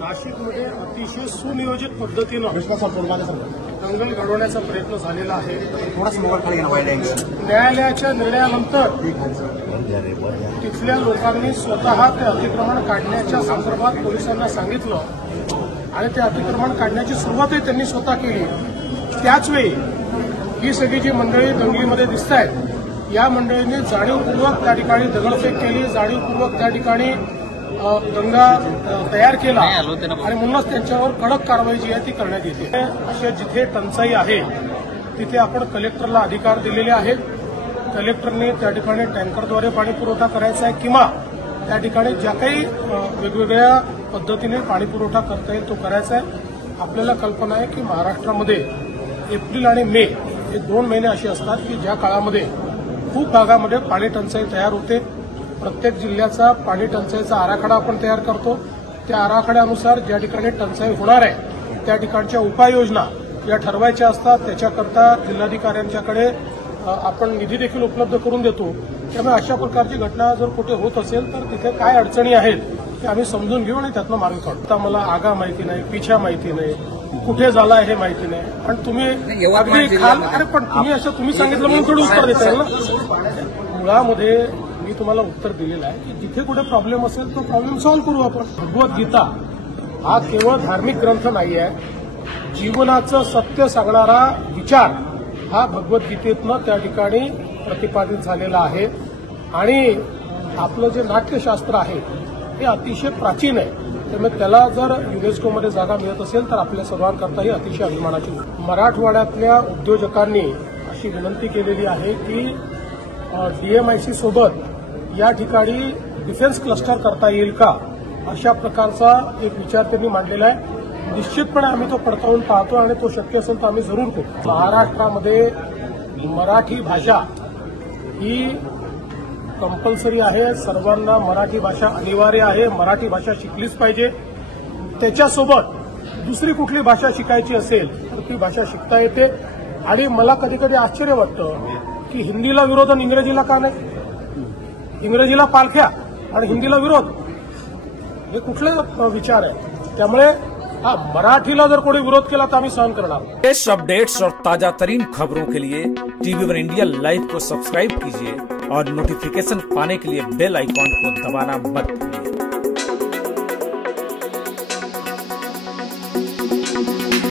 नाशिकमध्ये अतिशय सुनियोजित पद्धतीनं दंगल घडवण्याचा प्रयत्न झालेला आहे। न्यायालयाच्या निर्णयानंतर तिथल्या लोकांनी स्वतः ते अतिक्रमण काढण्याच्या संदर्भात पोलिसांना सांगितलं आणि ते अतिक्रमण काढण्याची सुरुवातही त्यांनी स्वतः केली। त्याचवेळी ही सगळी जी मंडळी दंगलीमध्ये दिसत आहेत या मंडळींनी जाणीवपूर्वक त्या ठिकाणी दगडफेक केली, जाणीवपूर्वक त्या ठिकाणी दंगा तयार केला आणि म्हणूनच त्यांच्यावर कडक कारवाई जी आहे ती करण्यात येते। अशा जिथे टंचाई आहे तिथे आपण कलेक्टरला अधिकार दिलेले आहेत। कलेक्टरने त्या ठिकाणी टँकरद्वारे पाणी पुरवठा करायचा आहे किंवा त्या ठिकाणी ज्या काही वेगवेगळ्या पद्धतीने पाणी पुरवठा करता येईल तो करायचा आहे। आपल्याला कल्पना आहे की महाराष्ट्रामध्ये एप्रिल आणि मे हे 2 महिने असे असतात की ज्या काळामध्ये खूप भागामध्ये पाणी टंचाई तयार होते। प्रत्येक जिल्ह्याचा पाणी टंचाईचा आराखडा आपण तयार करतो। त्या आराखड्यानुसार ज्या ठिकाणी टंचाई होणार आहे त्या ठिकाणच्या उपाययोजना या ठरवायच्या असतात। त्याच्याकरता जिल्हाधिकाऱ्यांच्याकडे आपण निधी देखील उपलब्ध करून देतो। त्यामुळे अशा प्रकारची घटना जर कुठे होत असेल तर तिथे काय अडचणी आहेत ते आम्ही समजून घेऊ आणि त्यातनं मार्ग काढू। आता मला आगा माहिती नाही, पिछा माहिती नाही, कुठे झाला हे माहिती नाही, पण तुम्ही अगदी खाल अरे पण तुम्ही सांगितलं म्हणून थोडं उत्तर देता येईल ना। मुळामध्ये मी तुम्हाला उत्तर दिलेलं आहे की जिथे कुठे प्रॉब्लेम असेल तो प्रॉब्लेम सॉल्व्ह करू आपण। भगवद्गीता हा केवळ धार्मिक ग्रंथ नाही आहे, जीवनाचं सत्य सांगणारा विचार हा भगवद्गीतेतनं त्या ठिकाणी प्रतिपादित झालेला आहे। आणि आपलं जे नाट्यशास्त्र आहे हे अतिशय प्राचीन आहे, त्यामुळे त्याला जर युनेस्कोमध्ये जागा मिळत असेल तर आपल्या सर्वांकरता ही अतिशय अभिमानाची गोष्ट। मराठवाड्यातल्या उद्योजकांनी अशी विनंती केलेली आहे की डीएमआयसी सोबत या ठिकाणी डिफेन्स क्लस्टर करता येईल का, अशा प्रकारचा एक विचार त्यांनी मांडलेला आहे। निश्चितपणे आम्ही तो पडताळून पाहतो आणि तो शक्य असेल तर आम्ही जरूर करू। महाराष्ट्रामध्ये मराठी भाषा ही कंपल्सरी आहे, सर्वांना मराठी भाषा अनिवार्य आहे, मराठी भाषा शिकलीच पाहिजे। त्याच्यासोबत दुसरी कुठली भाषा शिकायची असेल तर ती भाषा शिकता येते। आणि मला कधी कधी आश्चर्य वाटतं की हिंदीला विरोध आणि इंग्रजीला का नाही, इंग्रजीला पालख्या आणि हिंदीला विरोध, हे कुठले विचार आहे। त्यामुळे मराठीला जर कोणी विरोध केला तर आम्ही सहन करणार। लेटेस्ट अपडेट्स और ताजा तरीन खबरों के लिए टीवी1 इंडिया लाइव को सब्सक्राइब कीजिए और नोटिफिकेशन पाने के लिए बेल आइकॉन को दबाना मत भूलिए।